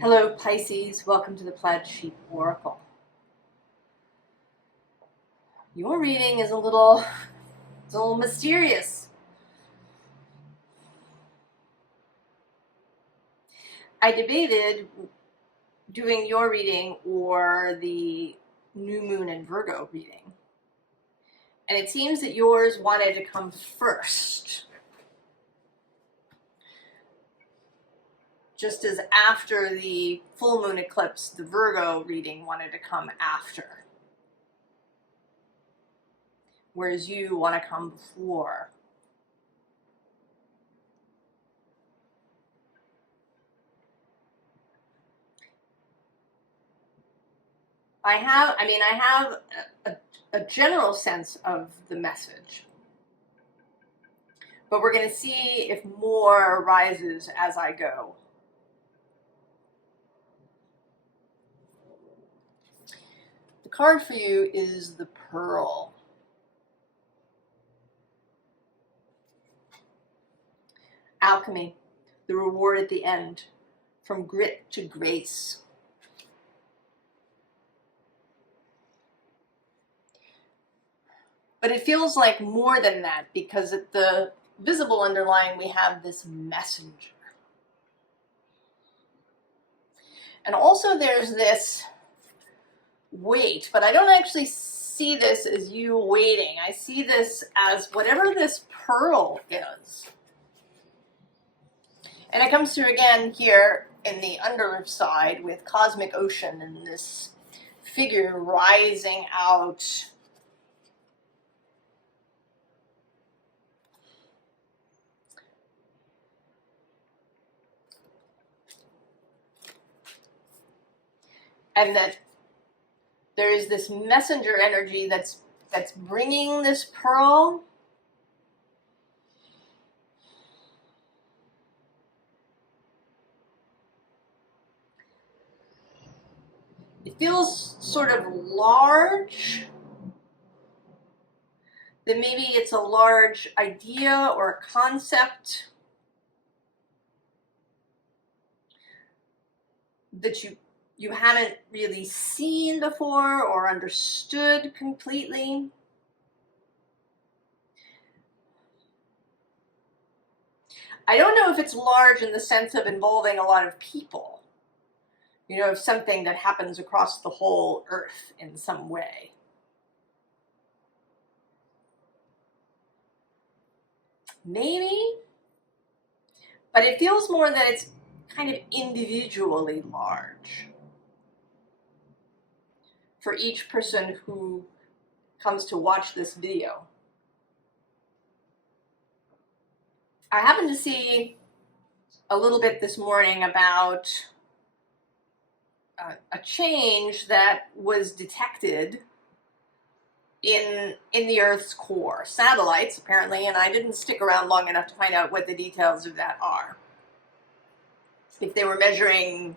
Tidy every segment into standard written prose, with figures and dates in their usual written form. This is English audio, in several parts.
Hello Pisces, welcome to the Plaid Sheep Oracle. Your reading is a little mysterious. I debated doing your reading or the New Moon and Virgo reading. And it seems that yours wanted to come first. Just as after the full moon eclipse, the Virgo reading wanted to come after. Whereas you want to come before. I have a general sense of the message, but we're going to see if more arises as I go. The card for you is the Pearl. Alchemy, the reward at the end, from grit to grace. But it feels like more than that, because at the visible underlying we have this messenger. And also there's this wait, but I don't actually see this as you waiting. I see this as whatever this pearl is. And it comes through again here in the underside with cosmic ocean and this figure rising out. And that there is this messenger energy that's bringing this pearl. It feels sort of large. That maybe it's a large idea or a concept that you haven't really seen before or understood completely. I don't know if it's large in the sense of involving a lot of people. You know, of something that happens across the whole earth in some way. Maybe, but it feels more that it's kind of individually large for each person who comes to watch this video. I happened to see a little bit this morning about a change that was detected in the Earth's core. Satellites, apparently, and I didn't stick around long enough to find out what the details of that are. If they were measuring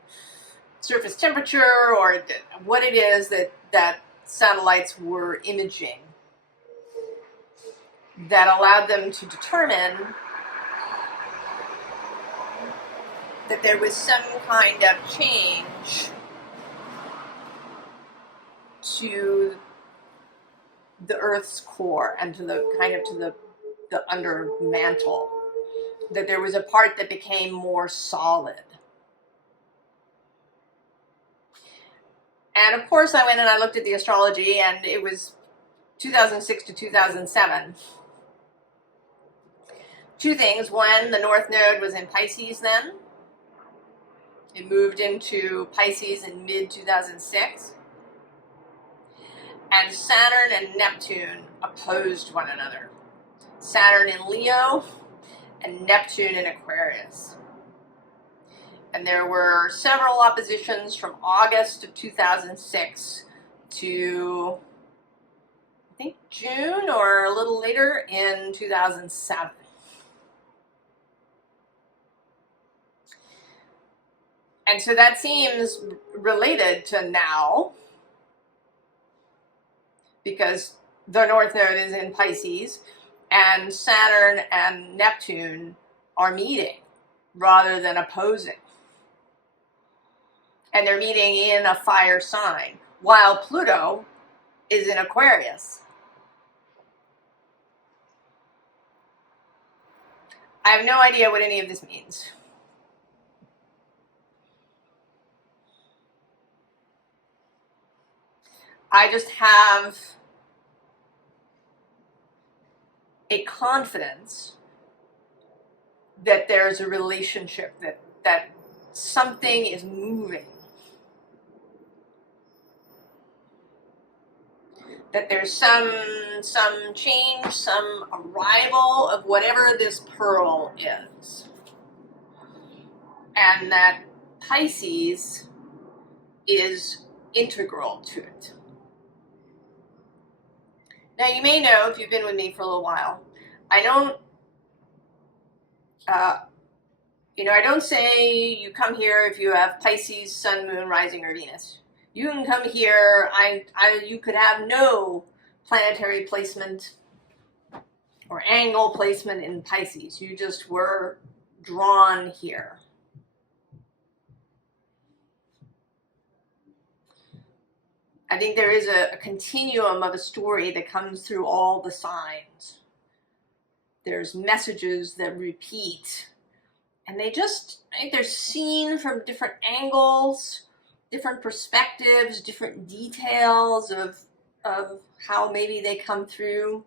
surface temperature or what it is that satellites were imaging that allowed them to determine that there was some kind of change to the Earth's core and to the kind of to the under mantle, that there was a part that became more solid. And of course I went and I looked at the astrology, and it was 2006 to 2007. Two things. One, the North Node was in Pisces then. It moved into Pisces in mid-2006. And Saturn and Neptune opposed one another. Saturn in Leo and Neptune in Aquarius. And there were several oppositions from August of 2006 to, I think, June or a little later in 2007. And so that seems related to now, because the North Node is in Pisces, and Saturn and Neptune are meeting rather than opposing. And they're meeting in a fire sign, while Pluto is in Aquarius. I have no idea what any of this means. I just have a confidence that there's a relationship, that something is moving, that there's some change, some arrival of whatever this pearl is, and that Pisces is integral to it. Now, you may know, if you've been with me for a little while, I don't I don't say you come here if you have Pisces, Sun, Moon, Rising, or Venus. You can come here, you could have no planetary placement or angle placement in Pisces. You just were drawn here. I think there is a continuum of a story that comes through all the signs. There's messages that repeat, and they're seen from different angles, different perspectives, different details of how maybe they come through.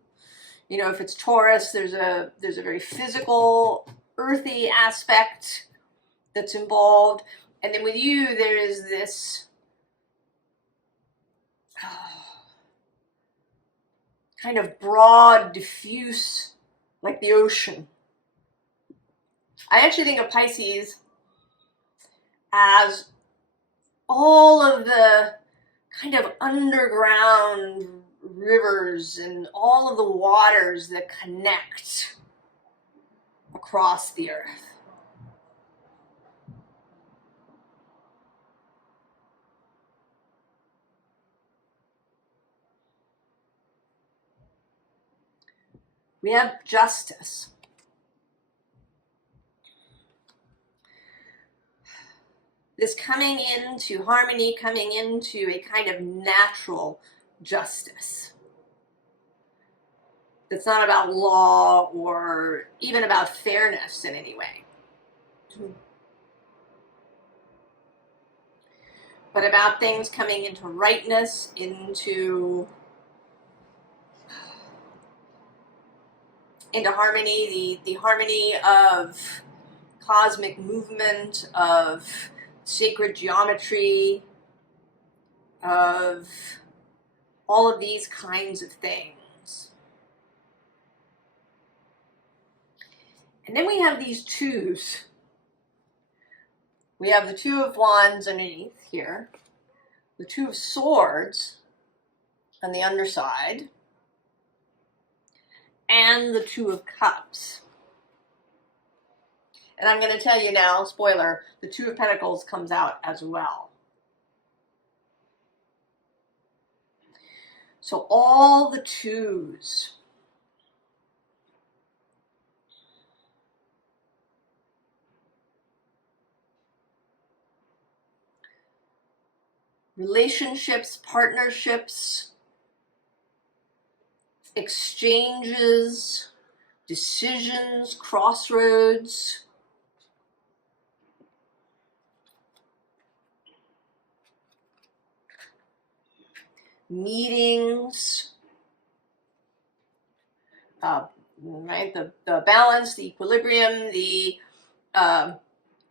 You know, if it's Taurus, there's a very physical, earthy aspect that's involved. And then with you, there is this kind of broad, diffuse, like the ocean. I actually think of Pisces as all of the kind of underground rivers and all of the waters that connect across the earth. We have justice. This coming into harmony, coming into a kind of natural justice. It's not about law or even about fairness in any way, but about things coming into rightness, into harmony, the harmony of cosmic movement, of sacred geometry, of all of these kinds of things. And then we have these twos. We have the Two of Wands underneath here, the Two of Swords on the underside, and the Two of Cups. And I'm going to tell you now, spoiler, the Two of Pentacles comes out as well. So all the twos. Relationships, partnerships, exchanges, decisions, crossroads. Meetings, right? The balance, the equilibrium, the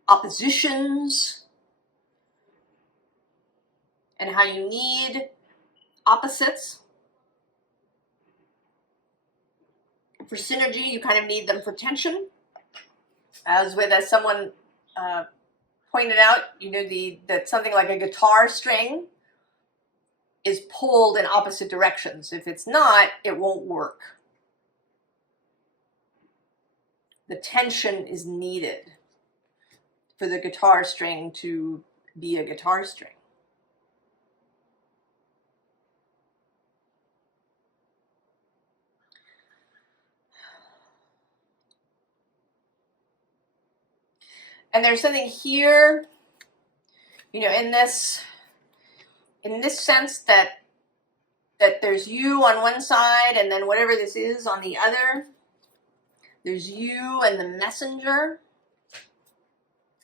oppositions, and how you need opposites. For synergy, you kind of need them for tension. As someone pointed out, you know, that something like a guitar string is pulled in opposite directions. If it's not, it won't work. The tension is needed for the guitar string to be a guitar string. And there's something here You know, in this sense that there's you on one side and then whatever this is on the other. There's you and the messenger.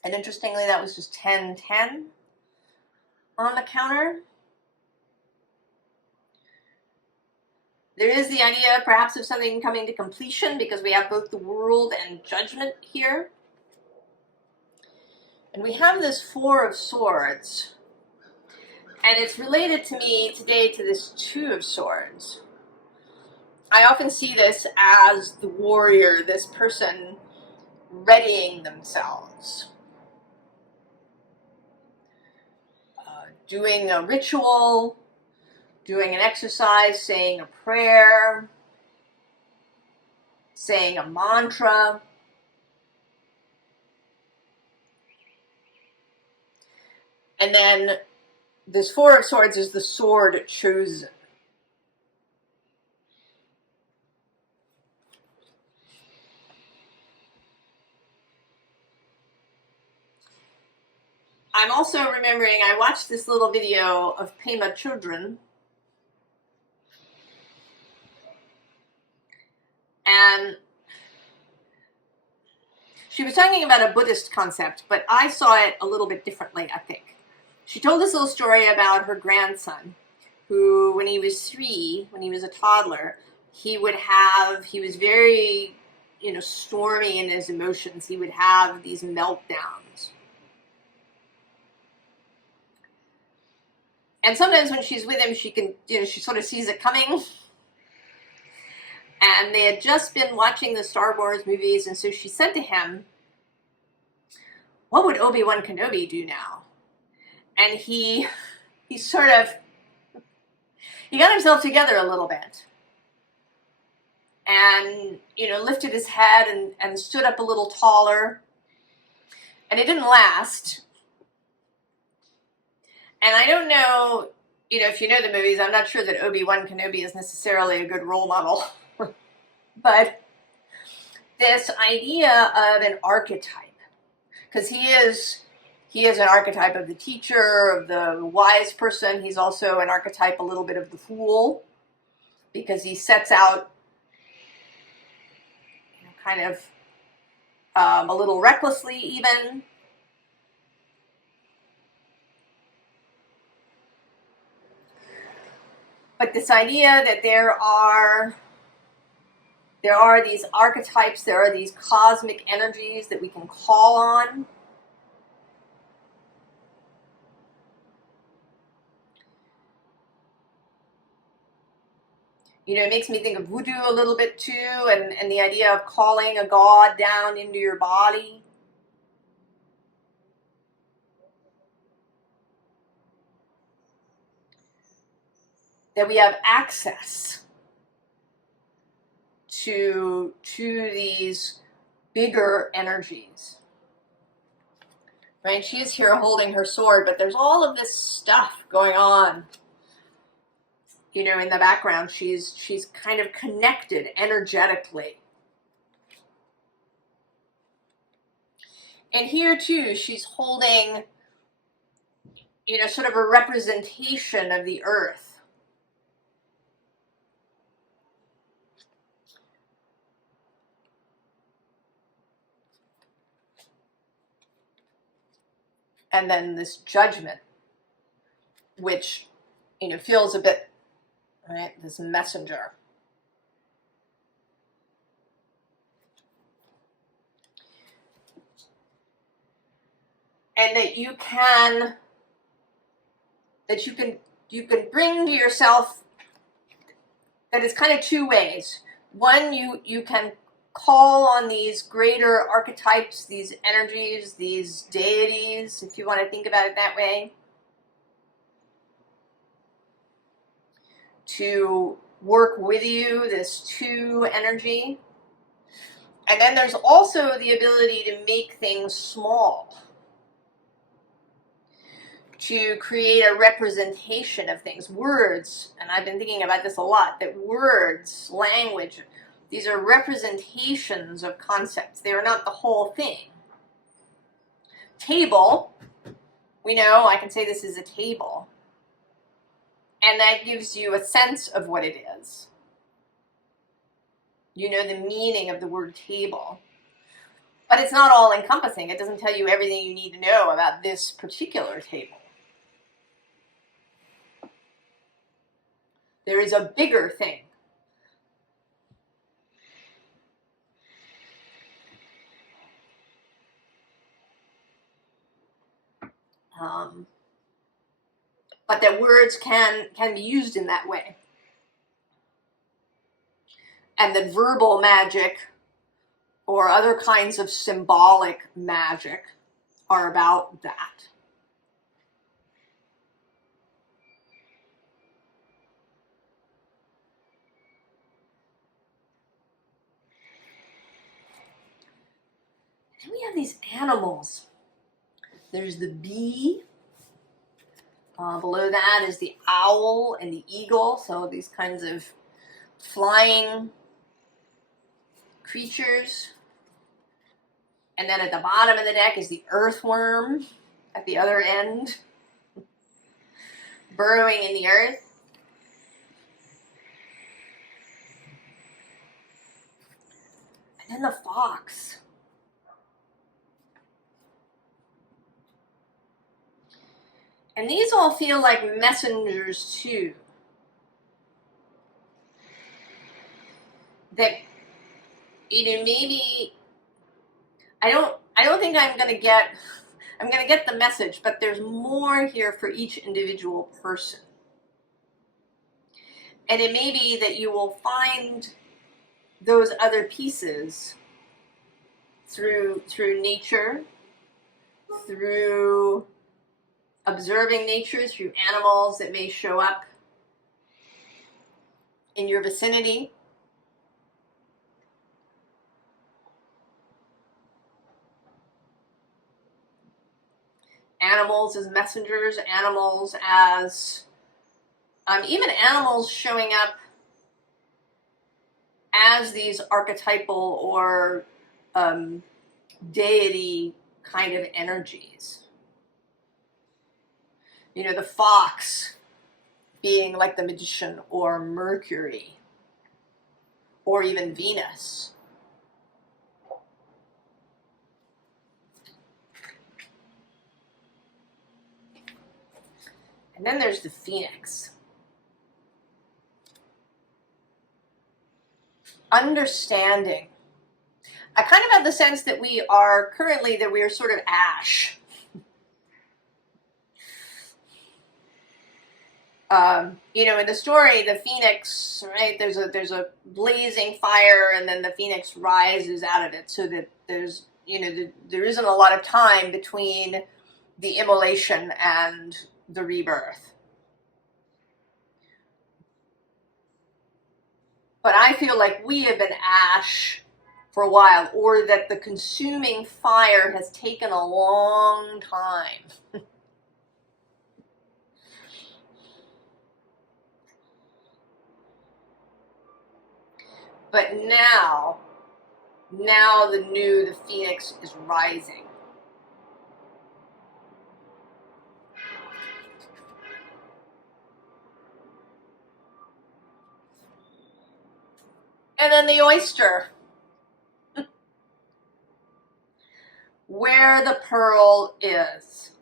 And interestingly, that was just 10-10 on the counter. There is the idea perhaps of something coming to completion because we have both the world and judgment here. And we have this Four of Swords. And it's related to me today to this Two of Swords. I often see this as the warrior, this person readying themselves. Doing a ritual, doing an exercise, saying a prayer, saying a mantra. And then this Four of Swords is the sword chosen. I'm also remembering I watched this little video of Pema Children. And she was talking about a Buddhist concept, but I saw it a little bit differently, I think. She told this little story about her grandson, who, when he was 3, when he was a toddler, he was very, stormy in his emotions. He would have these meltdowns. And sometimes when she's with him, she can, she sort of sees it coming. And they had just been watching the Star Wars movies, and so she said to him, "What would Obi-Wan Kenobi do now?" And he got himself together a little bit. And, lifted his head and stood up a little taller. And it didn't last. And I don't know, if you know the movies, I'm not sure that Obi-Wan Kenobi is necessarily a good role model. But this idea of an archetype, because he is an archetype of the teacher, of the wise person. He's also an archetype a little bit of the fool, because he sets out kind of a little recklessly even. But this idea that there are these archetypes, there are these cosmic energies that we can call on. It makes me think of voodoo a little bit too, and the idea of calling a god down into your body. That we have access to these bigger energies. Right? She is here holding her sword, but there's all of this stuff going on. In the background, she's kind of connected energetically. And here too, she's holding, sort of a representation of the earth. And then this judgment, which, feels a bit, right, this messenger. And that you can bring to yourself, that it's kind of two ways. One, you can call on these greater archetypes, these energies, these deities, if you want to think about it that way, to work with you, this two energy. And then there's also the ability to make things small, to create a representation of things. Words, and I've been thinking about this a lot, that words, language, these are representations of concepts. They are not the whole thing. Table We know I can say this is a table, and that gives you a sense of what it is. You know the meaning of the word table. But it's not all encompassing. It doesn't tell you everything you need to know about this particular table. There is a bigger thing. But that words can be used in that way. And that verbal magic or other kinds of symbolic magic are about that. And we have these animals. There's the bee. Below that is the owl and the eagle. So these kinds of flying creatures. And then at the bottom of the deck is the earthworm at the other end, burrowing in the earth. And then the fox. And these all feel like messengers too. That, you know, maybe I don't think I'm gonna get the message, but there's more here for each individual person. And it may be that you will find those other pieces through nature, through observing nature, through animals that may show up in your vicinity. Animals as messengers, animals as, even animals showing up as these archetypal or deity kind of energies. You know, the fox being like the magician or Mercury or even Venus. And then there's the phoenix. Understanding. I kind of have the sense that we are sort of ash. You know, in the story, the phoenix, right? There's a blazing fire, and then the phoenix rises out of it, so that there's, you know, there isn't a lot of time between the immolation and the rebirth. But I feel like we have been ash for a while, or that the consuming fire has taken a long time. But now the phoenix is rising. And then the oyster. Where the pearl is.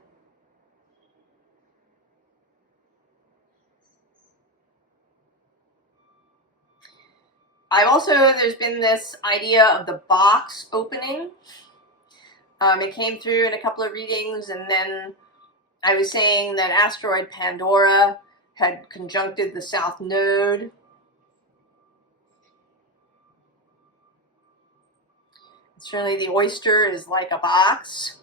There's been this idea of the box opening. It came through in a couple of readings, and then I was saying that asteroid Pandora had conjuncted the South Node. Certainly the oyster is like a box.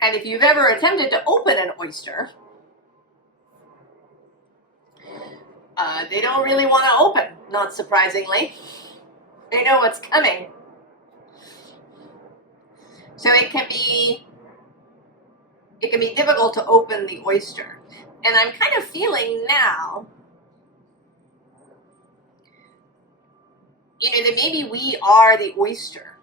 And if you've ever attempted to open an oyster, they don't really want to open, not surprisingly. They know what's coming. So it can be difficult to open the oyster. And I'm kind of feeling now, you know, that maybe we are the oyster.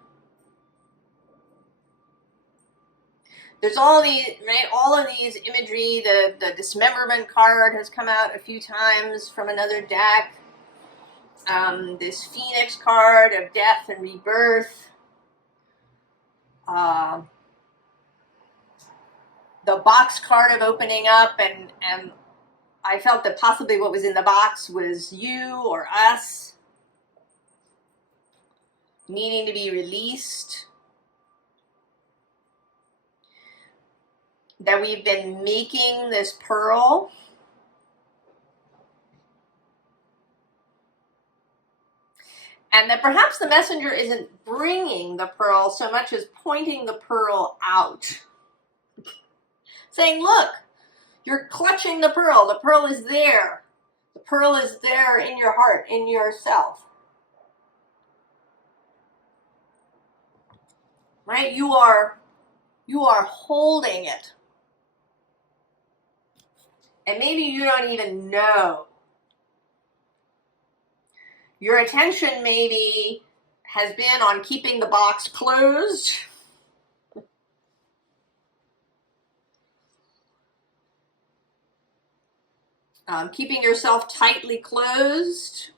there's all these, right? All of these imagery. The dismemberment card has come out a few times from another deck. This Phoenix card of death and rebirth. The box card of opening up, and I felt that possibly what was in the box was you or us needing to be released. That we've been making this pearl. And that perhaps the messenger isn't bringing the pearl so much as pointing the pearl out. Saying, look, you're clutching the pearl. The pearl is there. The pearl is there in your heart, in yourself. Right? You are holding it. And maybe you don't even know. Your attention maybe has been on keeping the box closed. Keeping yourself tightly closed.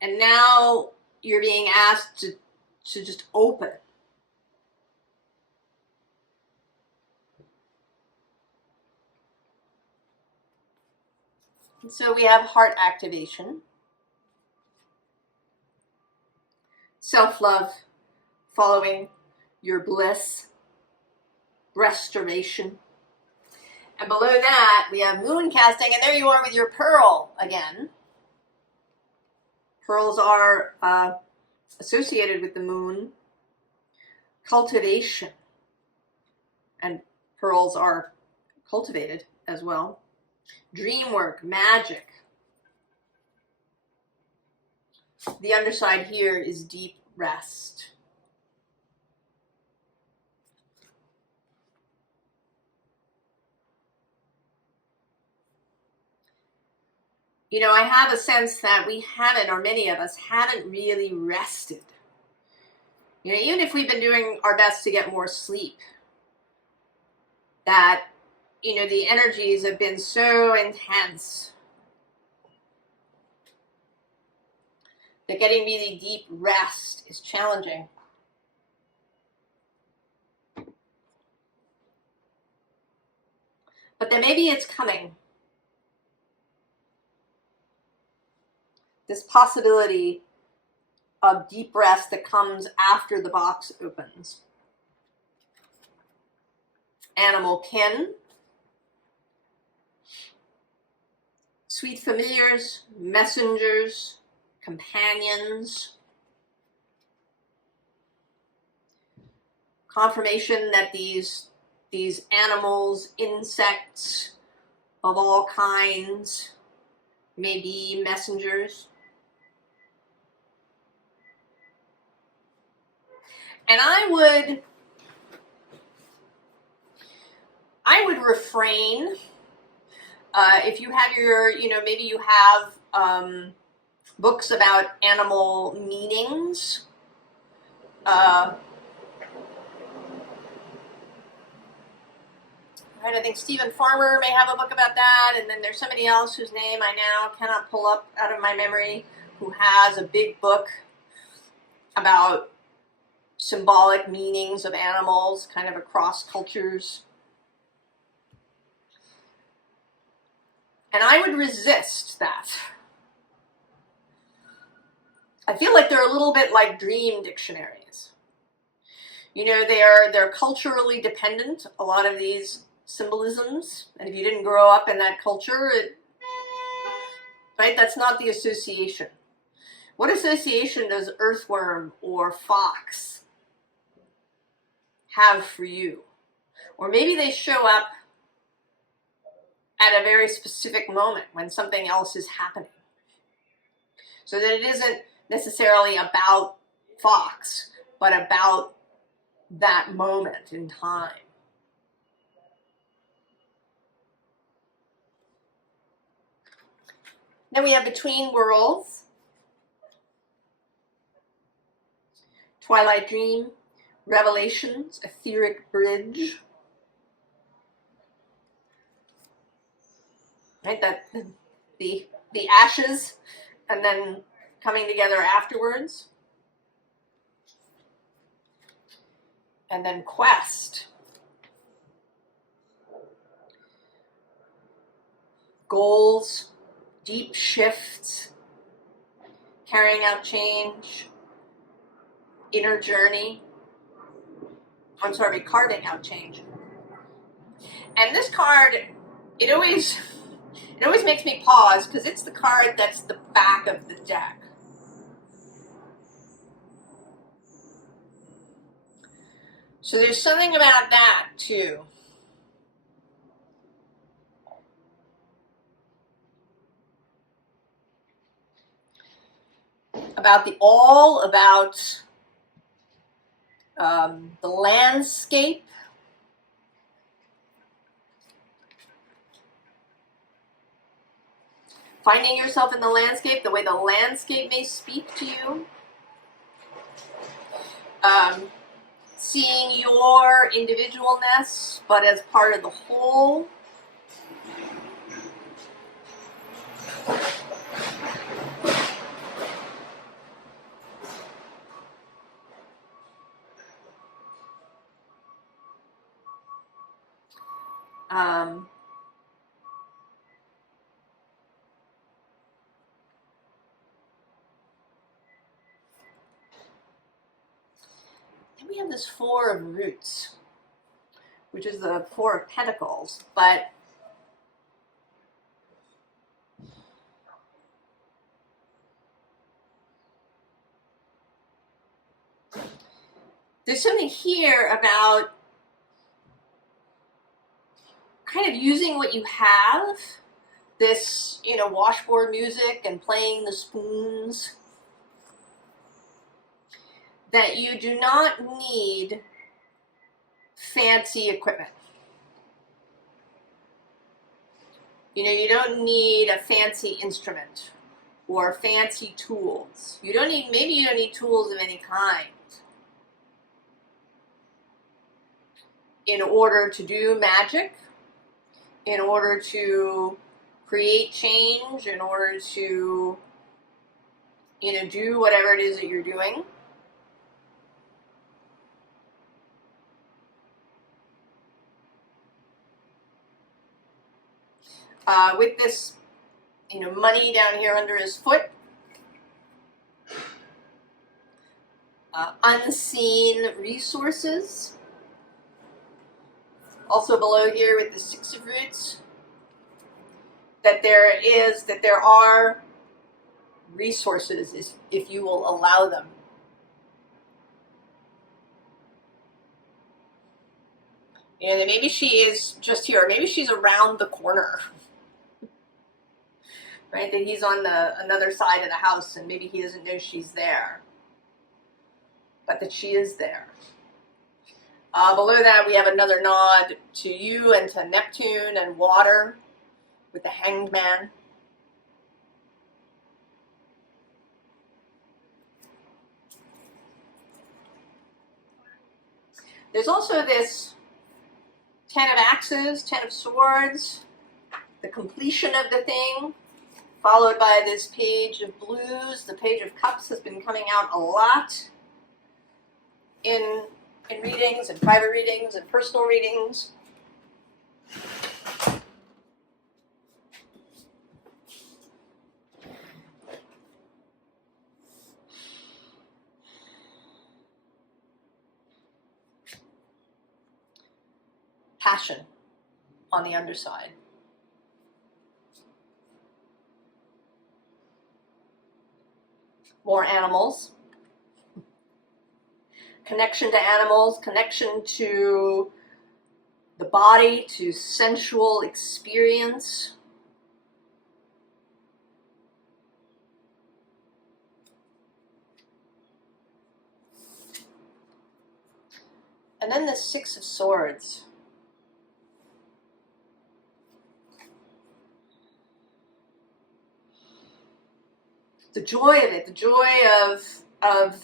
And now you're being asked to just open. And so we have heart activation. Self-love, following your bliss. Restoration. And below that, we have moon casting, and there you are with your pearl again. Pearls are associated with the moon. Cultivation. And pearls are cultivated as well. Dream work, magic. The underside here is deep rest. You know, I have a sense that we haven't, or many of us haven't really rested. You know, even if we've been doing our best to get more sleep, that, you know, the energies have been so intense that getting really deep rest is challenging. But then maybe it's coming. This possibility of deep rest that comes after the box opens. Animal kin. Sweet familiars, messengers, companions. Confirmation that these animals, insects of all kinds may be messengers. And I would refrain, if you have your, you know, maybe you have books about animal meanings. Right, I think Stephen Farmer may have a book about that, and then there's somebody else whose name I now cannot pull up out of my memory, who has a big book about symbolic meanings of animals, kind of across cultures. And I would resist that. I feel like they're a little bit like dream dictionaries. You know, they're culturally dependent, a lot of these symbolisms, and if you didn't grow up in that culture, right, that's not the association. What association does earthworm or fox have for you? Or maybe they show up at a very specific moment when something else is happening. So that it isn't necessarily about fox, but about that moment in time. Then we have between worlds. Twilight Dream, Revelations, Etheric Bridge. Right, that the ashes and then coming together afterwards. And then Quest. Goals, deep shifts, carrying out change, inner journey. I'm sorry, carving out change. And this card, it always makes me pause because it's the card that's the back of the deck. So there's something about that too. About the landscape. Finding yourself in the landscape, the way the landscape may speak to you. Seeing your individualness, but as part of the whole. Then we have this Four of Roots, which is the Four of Pentacles, but there's something here about kind of using what you have, this, washboard music and playing the spoons, that you do not need fancy equipment. You don't need a fancy instrument or fancy tools. Maybe you don't need tools of any kind in order to do magic, in order to create change, in order to, do whatever it is that you're doing. With this, money down here under his foot, unseen resources. Also below here with the Six of Roots, that there are resources if you will allow them. That maybe she is just here, or maybe she's around the corner. Right, that he's on another side of the house and maybe he doesn't know she's there, but that she is there. Below that we have another nod to you and to Neptune and water with the Hanged Man. There's also this Ten of Axes, Ten of Swords, the completion of the thing, followed by this Page of Blues. The Page of Cups has been coming out a lot in readings and private readings and personal readings. Passion on the underside. More animals. Connection to animals, connection to the body, to sensual experience. And then the Six of Swords. The joy of it, the joy of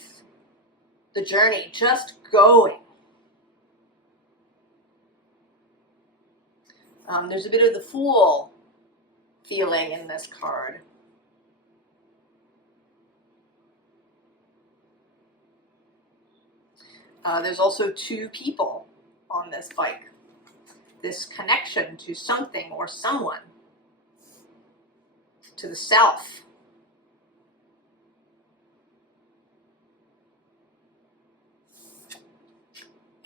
the journey, just going. There's a bit of the Fool feeling in this card. There's also two people on this bike. This connection to something or someone, to the self.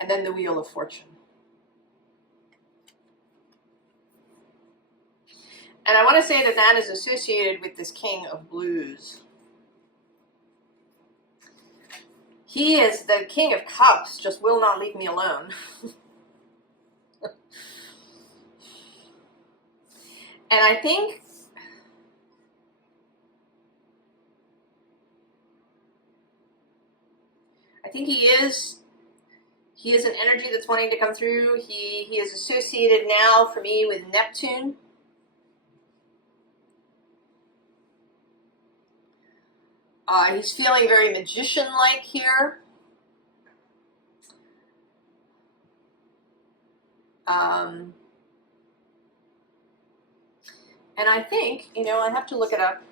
And then the Wheel of Fortune. And I want to say that that is associated with this King of Blues. He is the King of Cups, just will not leave me alone. And I think he is an energy that's wanting to come through. He is associated now for me with Neptune. He's feeling very magician-like here. And I think, you know, I have to look it up.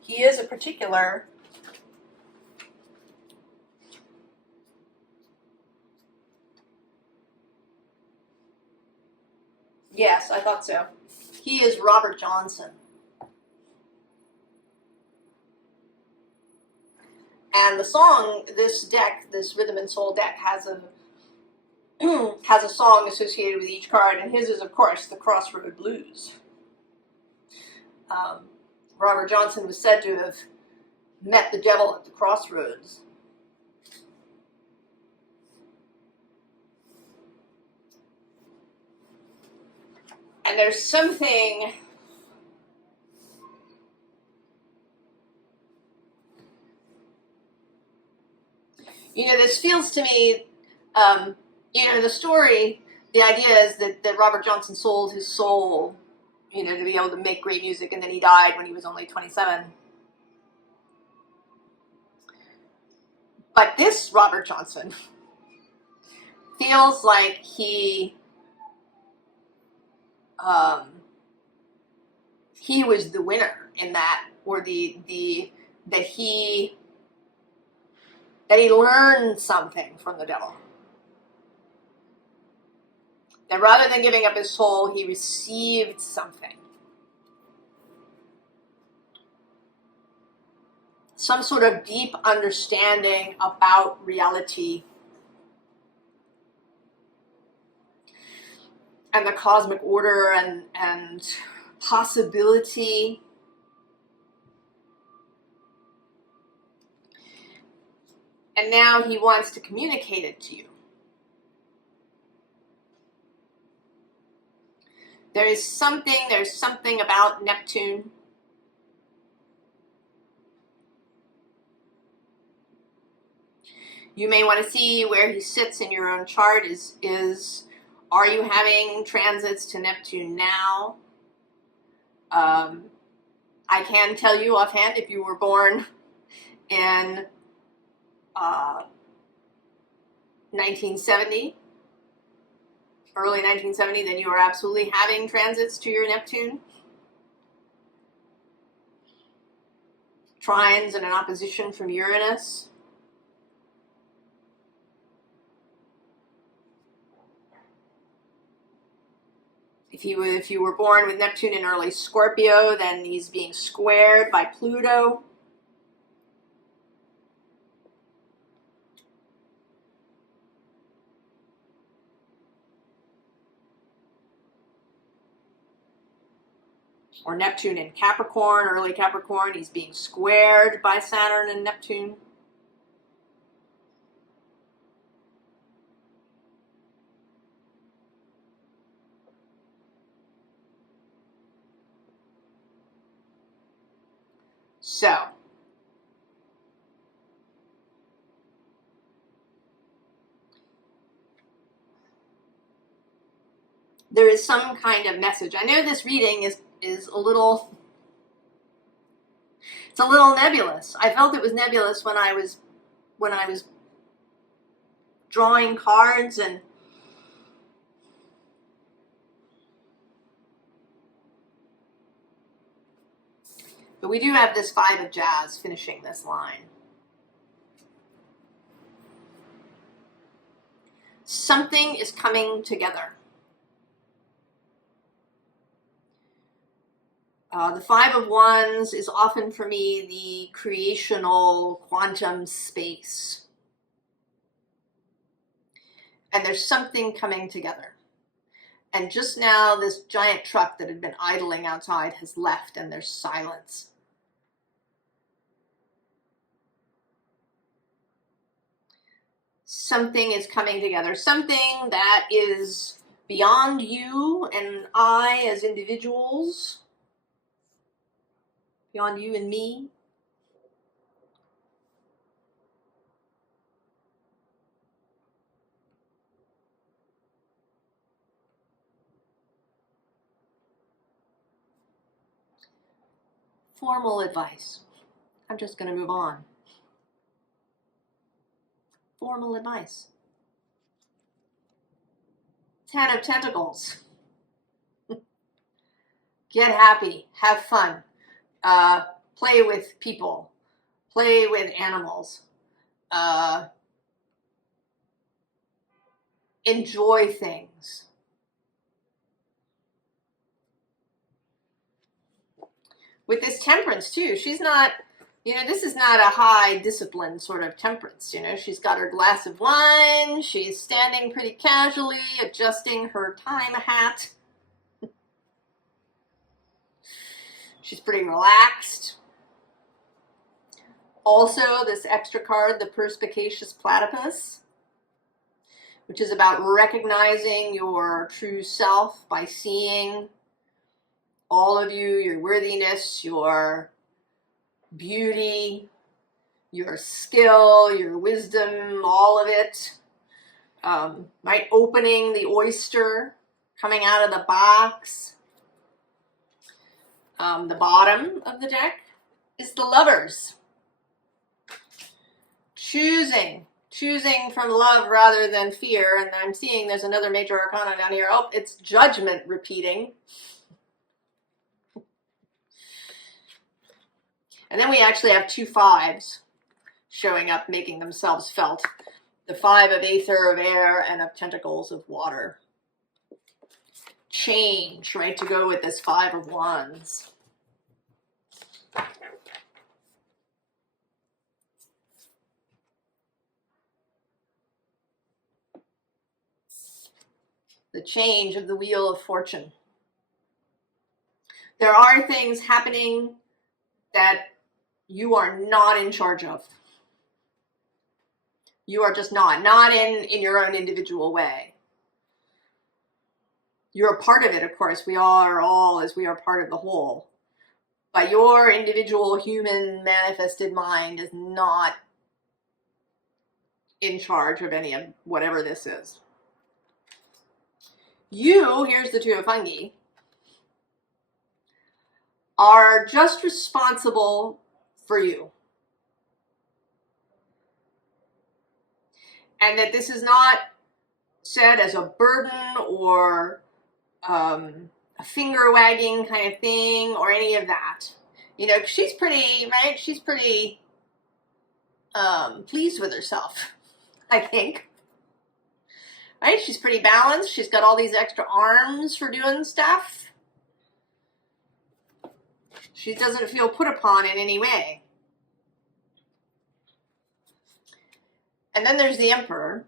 He is a particular yes, I thought so. He is Robert Johnson. And the song, this deck, this Rhythm and Soul deck, has a song associated with each card, and his is, of course, the Crossroad Blues. Robert Johnson was said to have met the devil at the crossroads. And there's something you know, this feels to me, you know, the story, the idea is that Robert Johnson sold his soul, you know, to be able to make great music, and then he died when he was only 27. But this Robert Johnson feels like he was the winner in that, or that he learned something from the devil. That rather than giving up his soul, he received something. Some sort of deep understanding about reality and the cosmic order and possibility. And now he wants to communicate it to you. There's something about Neptune. You may want to see where he sits in your own chart. Are you having transits to Neptune now? I can tell you offhand, if you were born in 1970, early 1970, then you are absolutely having transits to your Neptune. Trines and an opposition from Uranus. If you were born with Neptune in early Scorpio, then he's being squared by Pluto. Or Neptune in Capricorn, early Capricorn, he's being squared by Saturn and Neptune. So, there is some kind of message. I know this reading is a little It's a little nebulous. I felt it was nebulous when I was drawing cards, and but we do have this 5 of Jazz finishing this line. Something is coming together. The 5 of Wands is often for me the creational quantum space. And there's something coming together. And just now, this giant truck that had been idling outside has left, and there's silence. Something is coming together. Something that is beyond you and I as individuals. Beyond you and me. Formal advice. I'm just going to move on. Formal advice. 10 of Tentacles. Get happy. Have fun. Play with people. Play with animals. Enjoy things. With this temperance too, she's not, this is not a high discipline sort of temperance. She's got her glass of wine. She's standing pretty casually, adjusting her time hat. She's pretty relaxed. Also, this extra card, the Perspicacious Platypus, which is about recognizing your true self by seeing all of you, your worthiness, your beauty, your skill, your wisdom, all of it. Right? Opening the oyster, coming out of the box. The bottom of the deck is the Lovers. Choosing from love rather than fear. And I'm seeing there's another major arcana down here. Oh, it's Judgment repeating. And then we actually have 2 5s showing up, making themselves felt. The 5 of Aether of air and of Tentacles of water. Change, right, to go with this 5 of Wands. The change of the Wheel of Fortune. There are things happening that you are not in charge of. You are just not in your own individual way. You're a part of it, of course. We are all as we are part of the whole. But your individual human manifested mind is not in charge of any of whatever this is. You, here's the 2 of Fungi, are just responsible for you. And that this is not said as a burden or a finger wagging kind of thing or any of that. She's pretty, right? She's pretty pleased with herself, I think. Right? She's pretty balanced. She's got all these extra arms for doing stuff. She doesn't feel put upon in any way. And then there's the Emperor.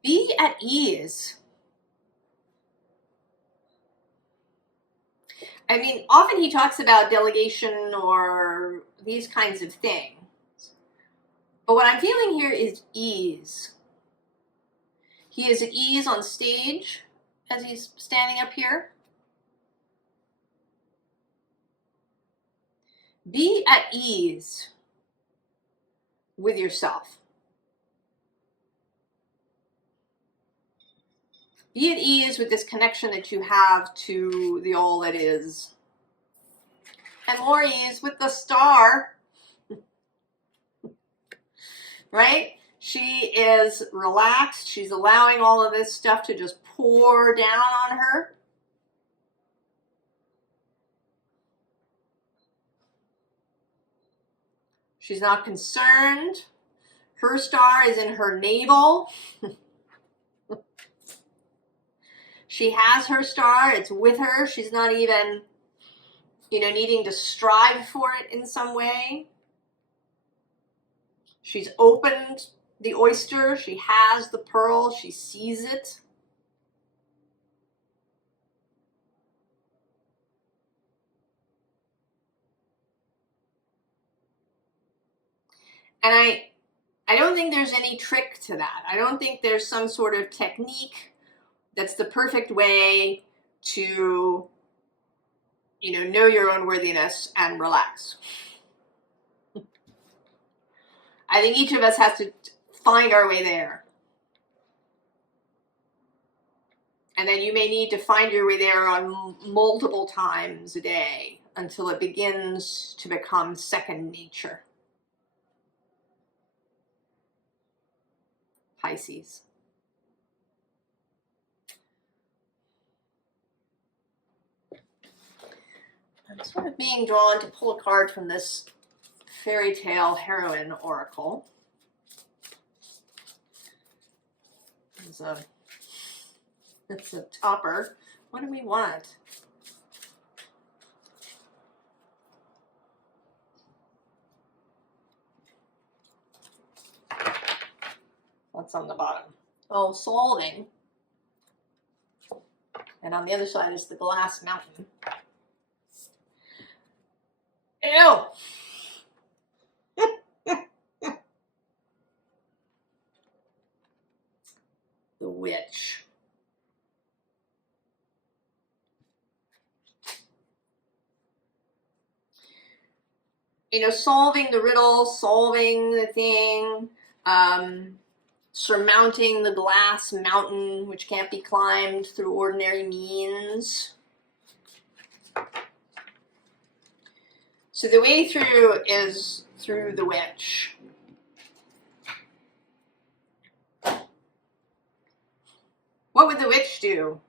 Be at ease. I mean, often he talks about delegation or these kinds of things. But what I'm feeling here is ease. He is at ease on stage as he's standing up here. Be at ease with yourself. Be at ease with this connection that you have to the all that is. And more ease with the star. Right? She is relaxed. She's allowing all of this stuff to just pour down on her. She's not concerned. Her star is in her navel. She has her star. It's with her. She's not even, needing to strive for it in some way. She's opened the oyster. She has the pearl. She sees it. And I don't think there's any trick to that. I don't think there's some sort of technique that's the perfect way to, know your own worthiness and relax. I think each of us has to find our way there. And then you may need to find your way there on multiple times a day until it begins to become second nature. Pisces. I'm sort of being drawn to pull a card from this fairy tale heroine oracle. It's a topper. What do we want? What's on the bottom? Oh, solving. And on the other side is the glass mountain. Ew! The witch. Solving the riddle, solving the thing, surmounting the glass mountain, which can't be climbed through ordinary means. So the way through is through the witch. What would the witch do?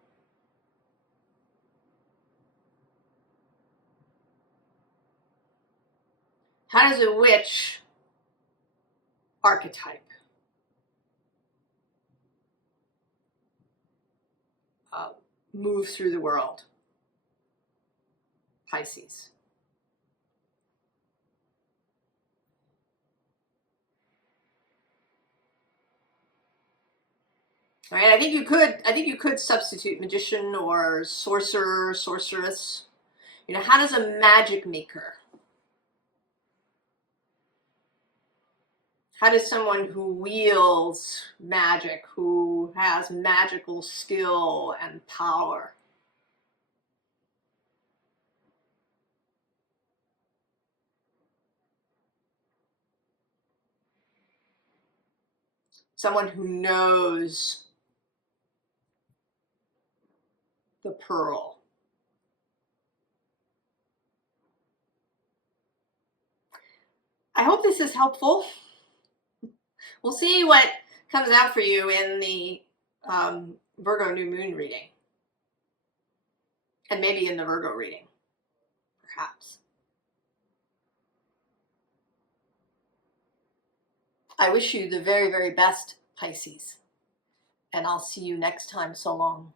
How does a witch archetype move through the world? Pisces. All right, I think you could substitute magician or sorcerer, sorceress. How does a magic maker? How does someone who wields magic, who has magical skill and power? Someone who knows the pearl. I hope this is helpful. We'll see what comes out for you in the Virgo new moon reading. And maybe in the Virgo reading, perhaps. I wish you the very, very best, Pisces. And I'll see you next time. So long.